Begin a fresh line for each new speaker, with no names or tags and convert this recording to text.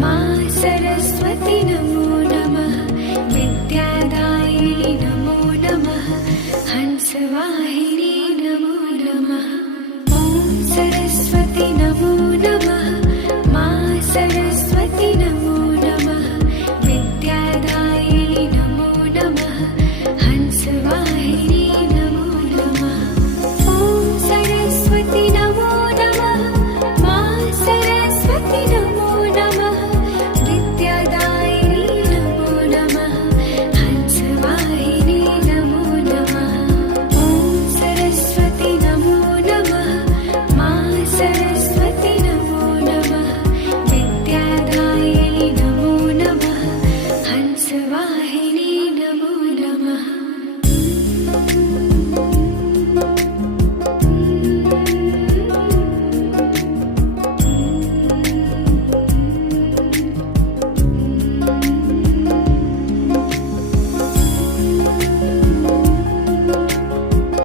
मा सरस्वती नमो नमः विद्यादायिणी नमो नमः हंसवाहि